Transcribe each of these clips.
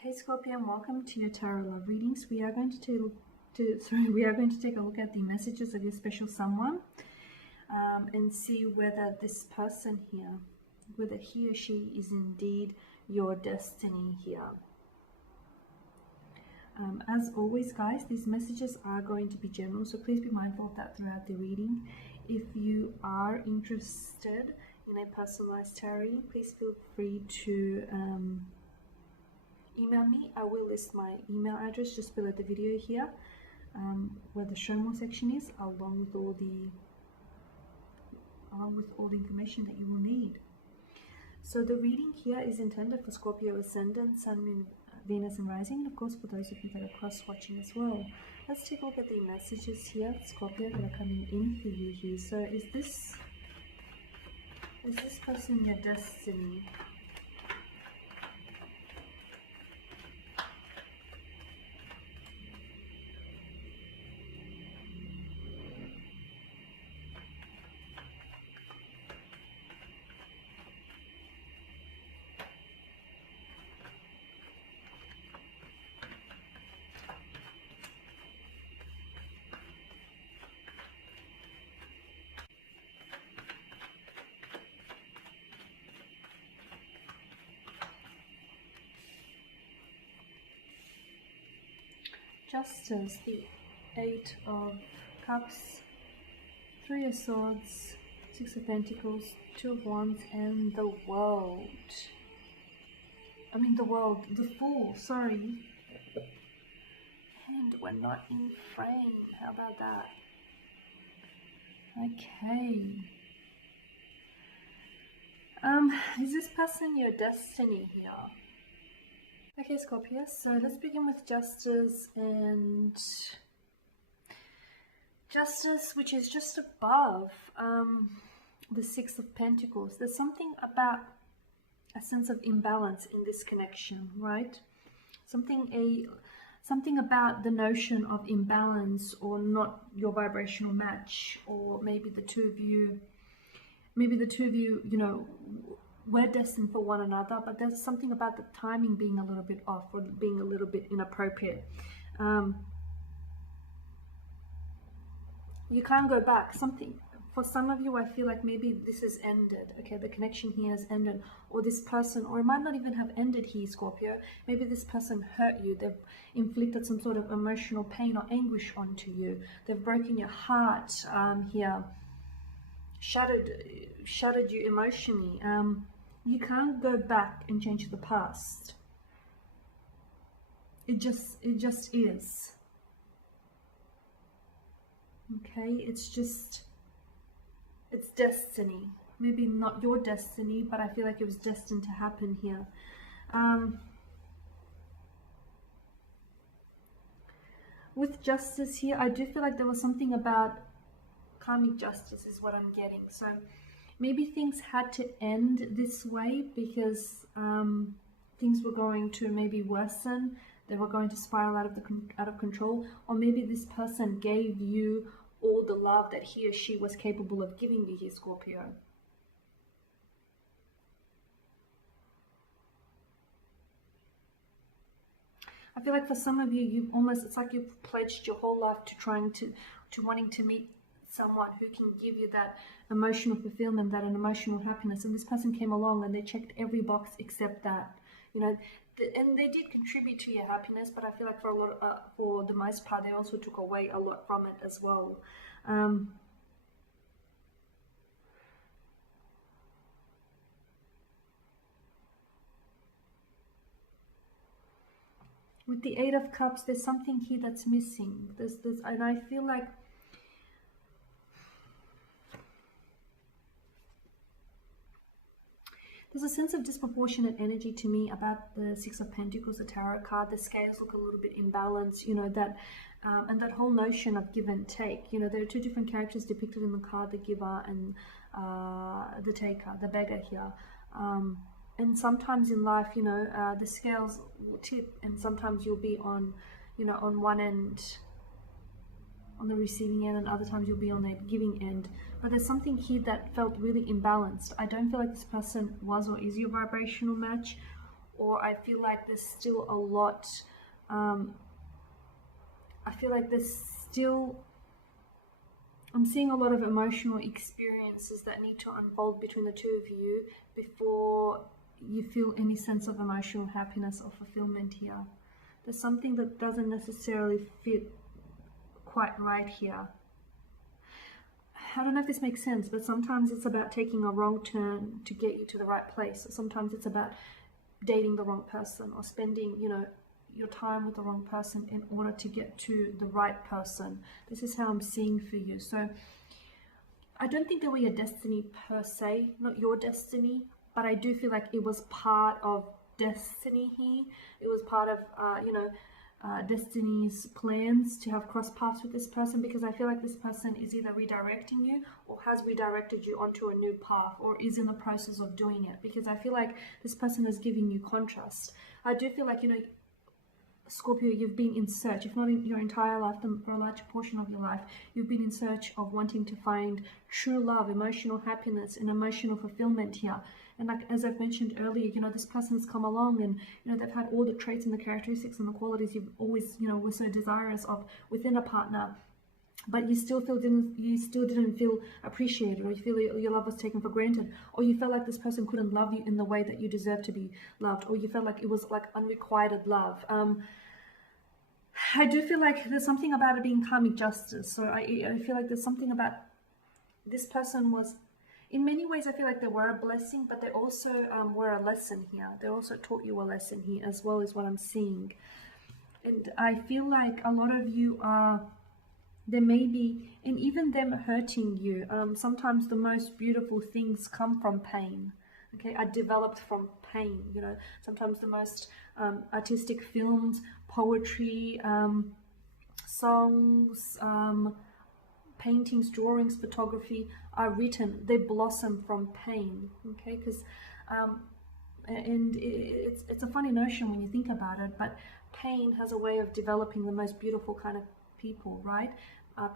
Hey Scorpio, and welcome to your tarot love readings. We are going to take a look at the messages of your special someone, and see whether this person here, whether he or she is indeed your destiny here. As always, guys, these messages are going to be general, so please be mindful of that throughout the reading. If you are interested in a personalized tarot, please feel free to email me. I will list my email address just below the video here, where the show more section is, along with all the information that you will need. So the reading here is intended for Scorpio ascendant, Sun, Moon, Venus and Rising, and of course for those of you that are cross-watching as well. Let's take a look at the messages here, Scorpio, that are coming in for you here. So is this person your destiny? Justice, the Eight of Cups, Three of Swords, Six of Pentacles, Two of Wands, and the World. The Fool, sorry. And we're not in frame. How about that? Okay. Is this person your destiny here? Okay, Scorpio, so let's begin with Justice, and Justice, which is just above the Six of Pentacles. There's something about a sense of imbalance in this connection, right? Something about the notion of imbalance, or not your vibrational match, or maybe the two of you, you know, we're destined for one another, but there's something about the timing being a little bit off, or being a little bit inappropriate. You can't go back. For some of you, I feel like maybe this has ended. Okay, the connection here has ended, or this person, or it might not even have ended here, Scorpio. Maybe this person hurt you. They've inflicted some sort of emotional pain or anguish onto you. They've broken your heart here, shattered you emotionally. You can't go back and change the past. It just is. Okay, it's destiny. Maybe not your destiny, but I feel like it was destined to happen here. With Justice here, I do feel like there was something about karmic justice is what I'm getting. So maybe things had to end this way because things were going to maybe worsen. They were going to spiral out of control. Or maybe this person gave you all the love that he or she was capable of giving you here, Scorpio. I feel like for some of you, it's like you've pledged your whole life to wanting to meet someone who can give you that emotional fulfillment, that an emotional happiness, and this person came along and they checked every box except that, you know, and they did contribute to your happiness, but I feel like for the most part, they also took away a lot from it as well. With the Eight of Cups, there's something here that's missing. And I feel like there's a sense of disproportionate energy to me about the Six of Pentacles, the tarot card. The scales look a little bit imbalanced, you know, that and that whole notion of give and take. You know, there are two different characters depicted in the card, the giver and the taker, the beggar here. And sometimes in life, you know, the scales will tip, and sometimes you'll be on, you know, on one end, on the receiving end, and other times you'll be on the giving end. But there's something here that felt really imbalanced. I don't feel like this person was or is your vibrational match, or I feel like there's still a lot, I feel like there's still, I'm seeing a lot of emotional experiences that need to unfold between the two of you before you feel any sense of emotional happiness or fulfillment here. There's something that doesn't necessarily fit quite right here. I don't know if this makes sense, but sometimes it's about taking a wrong turn to get you to the right place. Or sometimes it's about dating the wrong person, or spending, you know, your time with the wrong person in order to get to the right person. This is how I'm seeing for you. So I don't think they were your destiny per se, not your destiny, but I do feel like it was part of destiny here. It was part of, destiny's plans to have cross paths with this person, because I feel like this person is either redirecting you or has redirected you onto a new path, or is in the process of doing it, because I feel like this person is giving you contrast. I do feel like, you know, Scorpio, you've been in search, if not in your entire life, then for a large portion of your life, you've been in search of wanting to find true love, emotional happiness, and emotional fulfillment here. And like, as I've mentioned earlier, you know, this person has come along and, you know, they've had all the traits and the characteristics and the qualities you've always, you know, were so desirous of within a partner. But you still didn't feel appreciated, or you feel your love was taken for granted, or you felt like this person couldn't love you in the way that you deserve to be loved, or you felt like it was like unrequited love. I do feel like there's something about it being karmic justice. So I feel like there's something about this person was, in many ways, I feel like they were a blessing, but they also were a lesson here. They also taught you a lesson here, as well as what I'm seeing. And I feel like a lot of you are, there may be, and even them hurting you, sometimes the most beautiful things come from pain, okay, are developed from pain. You know, sometimes the most artistic films, poetry, songs, paintings, drawings, photography are written, they blossom from pain, okay, because and it's a funny notion when you think about it, but pain has a way of developing the most beautiful kind of people, right?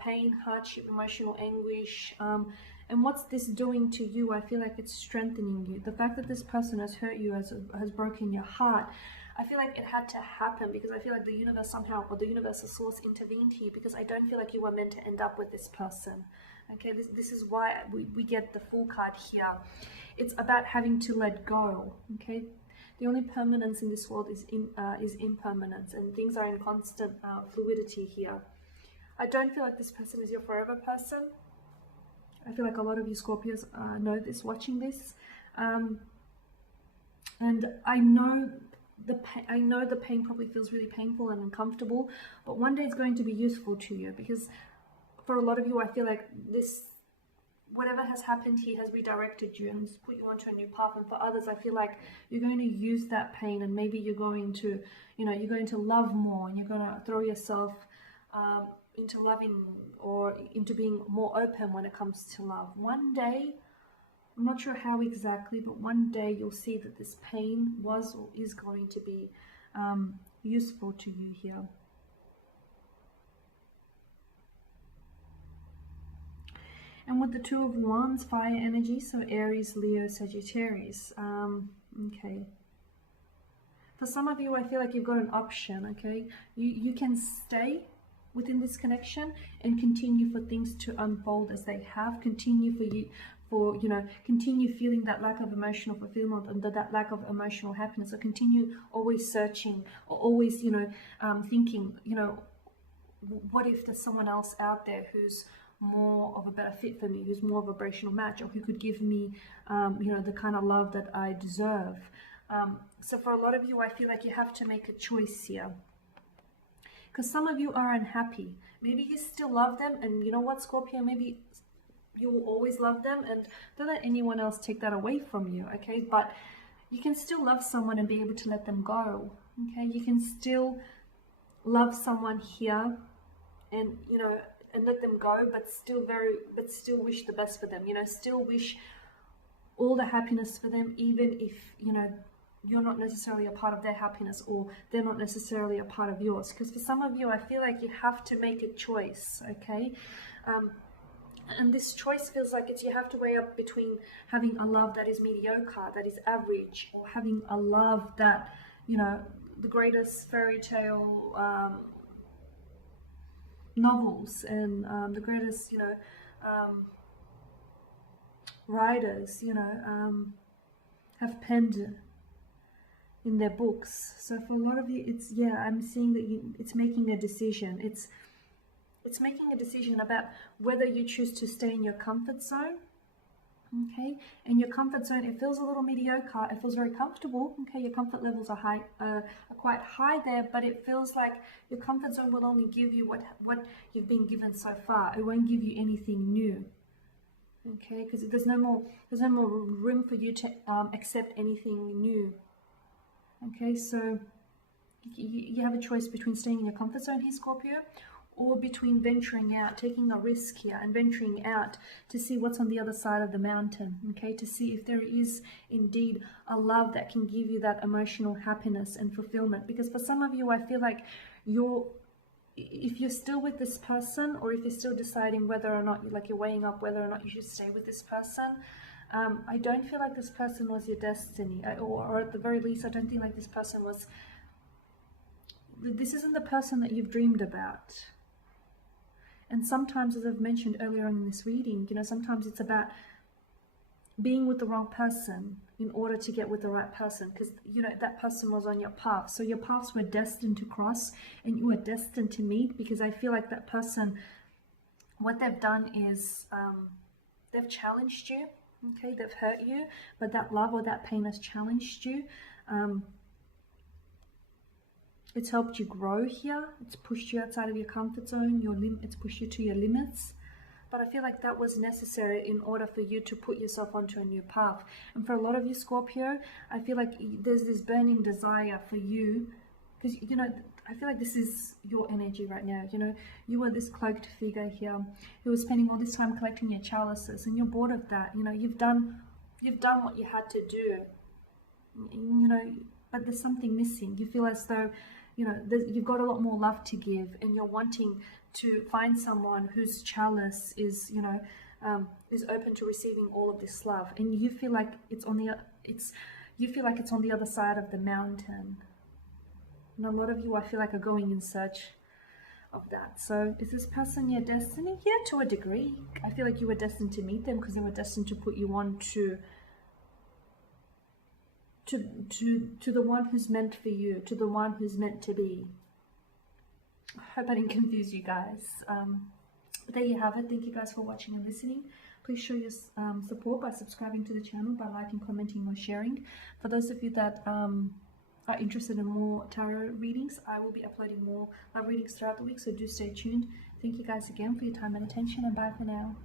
Pain, hardship, emotional anguish, and what's this doing to you? I feel like it's strengthening you. The fact that this person has hurt you, has broken your heart, I feel like it had to happen, because I feel like the universe somehow, or the universal source, intervened here, because I don't feel like you were meant to end up with this person. Okay, this is why we get the Fool card here. It's about having to let go. Okay, the only permanence in this world is impermanence, and things are in constant fluidity here. I don't feel like this person is your forever person. I feel like a lot of you Scorpios know this, watching this, and I know the pain probably feels really painful and uncomfortable, but one day it's going to be useful to you, because for a lot of you, I feel like this, whatever has happened here has redirected you and put you onto a new path. And for others, I feel like you're going to use that pain, and maybe you're going to, you know, you're going to love more, and you're going to throw yourself into loving, or into being more open when it comes to love. One day, I'm not sure how exactly, but one day you'll see that this pain was or is going to be useful to you here. And with the Two of Wands, fire energy, so Aries, Leo, Sagittarius. Okay. For some of you, I feel like you've got an option, okay? You can stay within this connection and continue for things to unfold as they have. Continue continue feeling that lack of emotional fulfillment and that lack of emotional happiness. So continue always searching, or always, thinking, what if there's someone else out there who's more of a better fit for me, who's more of a vibrational match, or who could give me, the kind of love that I deserve. So for a lot of you, I feel like you have to make a choice here. Because some of you are unhappy. Maybe you still love them, and you know what, Scorpio, maybe you will always love them, and don't let anyone else take that away from you, okay? But you can still love someone and be able to let them go, okay? You can still love someone here and, and let them go, but still wish the best for them, still wish all the happiness for them, even if, you're not necessarily a part of their happiness, or they're not necessarily a part of yours. Because for some of you, I feel like you have to make a choice, okay? And this choice feels like it's, you have to weigh up between having a love that is mediocre, that is average, or having a love that, you know, the greatest fairy tale novels and the greatest, you know, writers, you know, have penned in their books. So for a lot of you, it's, yeah, I'm seeing that it's making a decision. It's making a decision about whether you choose to stay in your comfort zone. Okay, and your comfort zone, it feels a little mediocre. It feels very comfortable. Okay, your comfort levels are high, are quite high there, but it feels like your comfort zone will only give you what you've been given so far. It won't give you anything new. Okay, because there's no more room for you to accept anything new. Okay, so you have a choice between staying in your comfort zone here, Scorpio, or between venturing out, taking a risk here and venturing out to see what's on the other side of the mountain, okay, to see if there is indeed a love that can give you that emotional happiness and fulfillment. Because for some of you, I feel like if you're still with this person, or if you're still deciding whether or not, you're weighing up whether or not you should stay with this person, I don't feel like this person was your destiny, or at the very least, I don't think like this isn't the person that you've dreamed about. And sometimes, as I've mentioned earlier in this reading, you know, sometimes it's about being with the wrong person in order to get with the right person, because, you know, that person was on your path. So your paths were destined to cross and you were destined to meet, because I feel like that person, what they've done is they've challenged you, okay, they've hurt you, but that love or that pain has challenged you. It's helped you grow here. It's pushed you outside of your comfort zone. It's pushed you to your limits. But I feel like that was necessary in order for you to put yourself onto a new path. And for a lot of you, Scorpio, I feel like there's this burning desire for you, because, you know, I feel like this is your energy right now. You know, you are this cloaked figure here who was spending all this time collecting your chalices, and you're bored of that. You know, you've done what you had to do. You know, but there's something missing. You feel as though, you know, you've got a lot more love to give, and you're wanting to find someone whose chalice is, you know, is open to receiving all of this love, and you feel like it's on the other side of the mountain. And a lot of you, I feel like, are going in search of that. So is this person your destiny? Yeah, to a degree. I feel like you were destined to meet them, because they were destined to put you on to the one who's meant for you, to the one who's meant to be. I hope I didn't confuse you guys. But there you have it. Thank you guys for watching and listening. Please show your support by subscribing to the channel, by liking, commenting, or sharing. For those of you that are interested in more tarot readings, I will be uploading more live readings throughout the week, so do stay tuned. Thank you guys again for your time and attention, and bye for now.